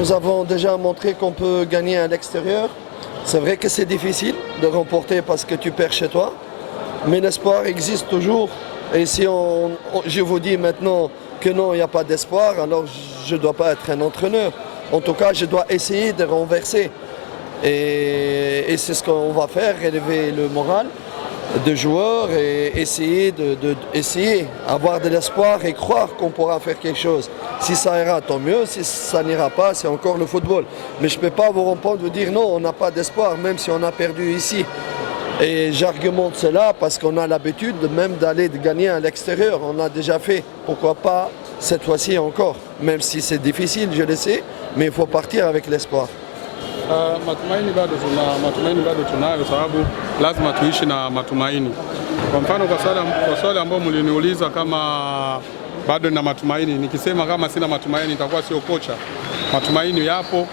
nous avons déjà montré qu'on peut gagner à l'extérieur. C'est vrai que c'est difficile de remporter parce que tu perds chez toi, mais l'espoir existe toujours. Et si je vous dis maintenant que non, il n'y a pas d'espoir, alors je ne dois pas être un entraîneur. En tout cas, je dois essayer de renverser. Et c'est ce qu'on va faire, élever le moral des joueurs et essayer avoir de l'espoir et croire qu'on pourra faire quelque chose. Si ça ira, tant mieux. Si ça n'ira pas, c'est encore le football. Mais je ne peux pas vous répondre, vous dire non, on n'a pas d'espoir, même si on a perdu ici. Et j'argumente cela parce qu'on a l'habitude même d'aller gagner à l'extérieur. On l'a déjà fait. Pourquoi pas cette fois-ci encore? Même si c'est difficile, je le sais, mais il faut partir avec l'espoir. Matumaini bado tunayo sababu lazima tuishi na matumaini. Kwa mfano kwa swali ambao mliniuliza kama bado na matumaini, nikisema kama sina matumaini itakuwa sio kocha. Matumaini yapo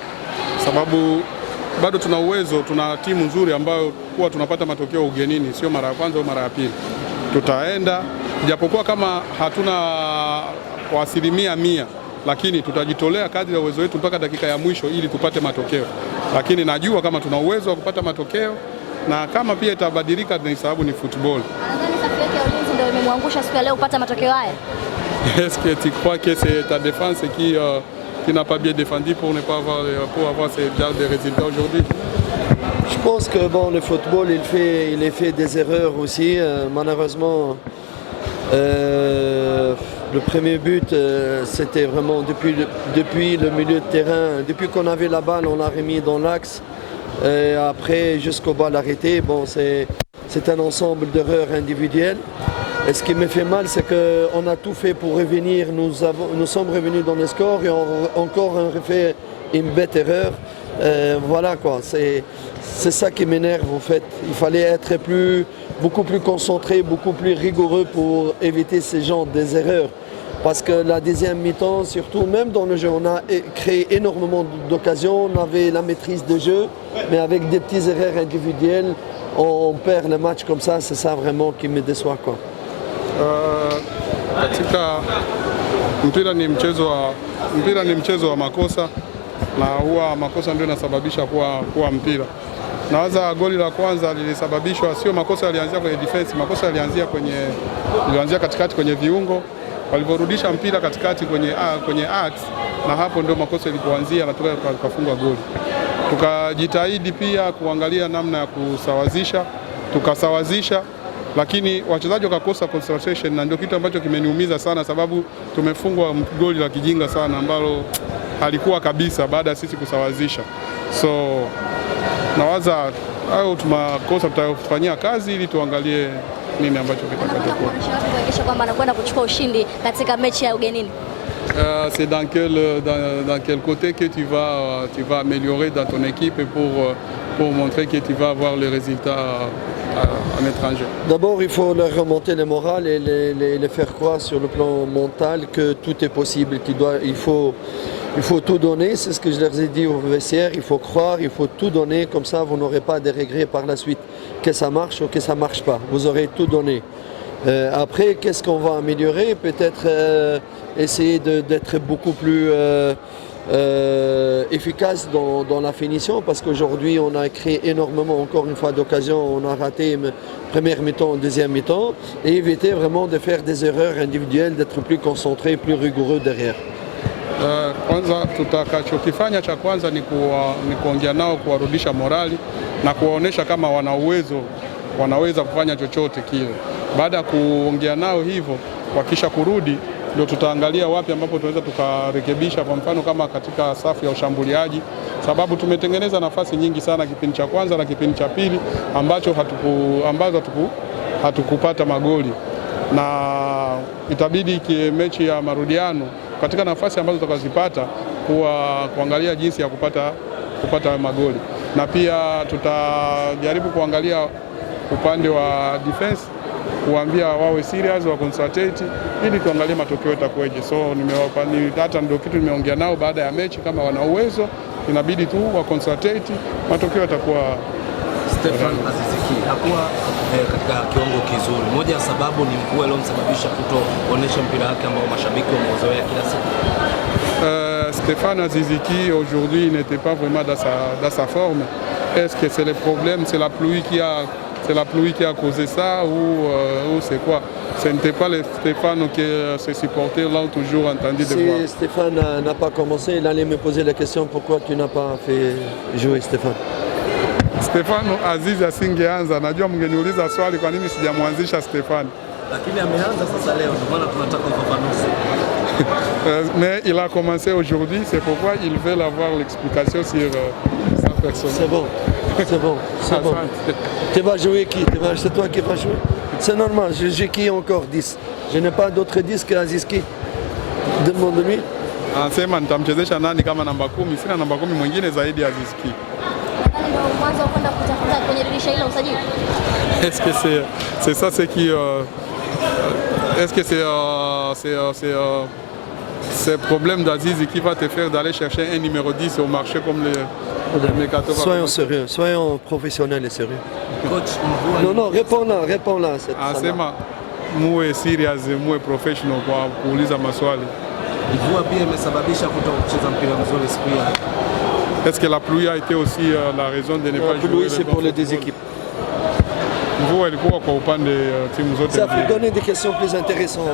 sababu bado tuna uwezo, tuna timu nzuri ambayo huwa tunapata matokeo ugenini, sio mara ya kwanza au mara ya pili. Tutaenda japokuwa kama hatuna kwa 100%, lakini tutajitolea kadri ya uwezo wetu mpaka dakika ya mwisho ili tupate matokeo. Lakini najua kama tuna uwezo wa kupata matokeo na kama pia itabadilika ni sababu ni football. Nadhani safu yake ya ulinzi ndio imemwangusha siku ya leo kupata matokeo haya. Est-ce que tu crois que c'est ta défense qui n'a pas bien défendu pour avoir ce genre de résultats aujourd'hui? Je pense que bon, le football, il fait des erreurs aussi. Malheureusement, le premier but, c'était vraiment depuis le milieu de terrain. Depuis qu'on avait la balle, on l'a remis dans l'axe. Après, jusqu'au bal arrêté, bon, c'est un ensemble d'erreurs individuelles. Et ce qui me fait mal, c'est qu'on a tout fait pour revenir. Nous sommes revenus dans le score et encore on refait une bête erreur. Voilà quoi, c'est ça qui m'énerve en fait. Il fallait être beaucoup plus concentré, beaucoup plus rigoureux pour éviter ces genres d'erreurs. Parce que la deuxième mi-temps, surtout même dans le jeu, on a créé énormément d'occasions, on avait la maîtrise de jeu, mais avec des petites erreurs individuelles, on perd le match comme ça, c'est ça vraiment qui me déçoit quoi. Katika mpira ni mchezo wa makosa na huwa makosa ndio yanasababisha kuwa mpira. Nawaza goli la kwanza lilisababishwa sio makosa yalianzia kwenye defense, makosa yalianzia katikati kwenye viungo. Walivorudisha mpira katikati kwenye axe na hapo ndio makosa yalipoanzia na tukafungwa goli. Tukajitahidi pia kuangalia namna ya kusawazisha, tukasawazisha, lakini wachezaji wakakosa concentration na ndio kitu ambacho kimeniumiza sana sababu tumefungwa goli la kijinga sana ambalo halikuwa kabisa baada ya sisi kusawazisha. So nawaza au tumakosa tutafanyia kazi ili tuangalie nini ambacho kitakachokuwa. Kuhakikisha kwamba anakwenda kuchukua ushindi katika mechi ya ugenini. C'est dans quel côté que tu vas améliorer dans ton équipe pour montrer que tu vas avoir les résultats en étranger? D'abord, il faut leur remonter le moral et les faire croire sur le plan mental que tout est possible, il faut tout donner, c'est ce que je leur ai dit au vestiaire, il faut croire, il faut tout donner, comme ça vous n'aurez pas de regrets par la suite, que ça marche ou que ça ne marche pas, vous aurez tout donné. Après, qu'est-ce qu'on va améliorer? Peut-être essayer d'être beaucoup plus efficace dans la finition, parce qu'aujourd'hui on a créé énormément, encore une fois, d'occasions, on a raté première mi-temps, deuxième mi-temps, et éviter vraiment de faire des erreurs individuelles, d'être plus concentré, plus rigoureux derrière. Kwanza tutakachokifanya cha kwanza ni kuongea nao, kuwarudisha morali na kuwaonesha kama wanaweza kufanya chochote kile. Baada ya kuongea nao hivyo, wakisha kurudi ndio tutaangalia wapi ambapo tunaweza tukarekebisha, kwa mfano kama katika safu ya ushambuliaji, sababu tumetengeneza nafasi nyingi sana kipindi cha kwanza na kipindi cha pili ambazo hatukupata magoli, na itabidi mechi ya marudiano katika nafasi ambazo tutakazipata kuangalia jinsi ya kupata magoli, na pia tutajaribu kuangalia upande wa defense, kuambia wawe serious, wa concentrate ili tuangalie matokeo yatakuwaje. So hata ndio kitu nimeongea nao baada ya mechi, kama wana uwezo inabidi tu wa concentrate, matokeo yatakuwa. Stefan Aziz Ki hakuwa katika kiwango kizuri. Moja ya sababu ni mkuu aliyomsababisha kutoonyesha mpira wake ambao mashabiki wamezoea kila siku. Stéphane Aziziki, aujourd'hui, il n'était pas vraiment dans sa forme. Est-ce que c'est le problème, c'est la pluie qui a causé ça ou c'est quoi? Ce n'était pas le Stéphane que ses supporters l'ont toujours entendu de voir. Si Stéphane n'a pas commencé, il allait me poser la question pourquoi tu n'as pas fait jouer Stéphane. Stefano Aziz asingeanza, najua mngeniuliza swali kwa nini sijamwanzisha Stefano. Lakini ameanza sasa leo, ndio maana tunataka ufafanuzi. Mais il a commencé aujourd'hui, c'est pourquoi ils veulent avoir l'explication sur sa personne. C'est bon, c'est bon, c'est bon. Tu vas jouer qui? C'est toi qui vas jouer? C'est normal, j'ai qui encore 10? Je n'ai pas d'autres 10 qu'Azizki. Demande-lui. Anasema nitamchezesha nani kama namba 10? Sina namba 10 mwingine zaidi ya Azizki. Ndio mwanzo wa kwenda kutafuta kwenye dirisha hilo usajili. Est-ce que c'est ça ce qui est-ce que c'est le problème d'Aziz qui va te faire d'aller chercher un numéro 10 au marché comme le Mercato? Soyons sérieux, soyons professionnels et sérieux. Coach, Non, réponds là. Anasema muwe serious, muwe professional kwa kuuliza maswali. mvua pia imesababisha kutokucheza mpira mzuri siku hiyo. Est-ce que la pluie a été aussi la raison de ne pas jouer? La pluie, c'est pour les deux équipes. Mvua ilikuwa kwa upande timu zote. Ça peut donner des questions plus intéressantes.